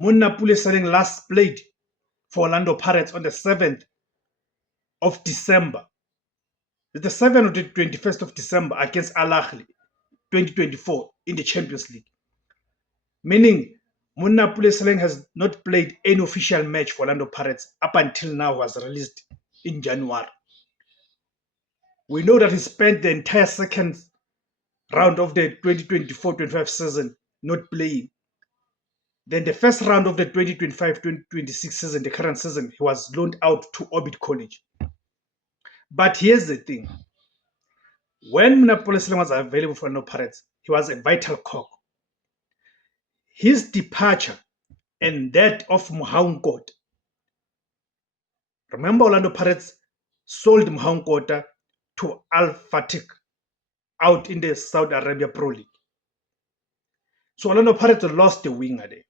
Munna Pule Saleng last played for Orlando Pirates on the 7th of December. The 7th or the 21st of December against Al Ahly 2024 in the Champions League. Meaning, Munna Pule Saleng has not played any official match for Orlando Pirates up until now, was released in January. We know that he spent the entire second round of the 2024-25 season not playing. Then the first round of the 2025-2026 season, the current season, he was loaned out to Orbit College. But here's the thing. When Munna Pule Saleng was available for Orlando Pirates, he was a vital cog. His departure and that of Mohaung Kota. Remember, Orlando Pirates sold Mohaung Kota to Al Fatih out in the Saudi Arabia Pro League. So Orlando Pirates lost the winger there.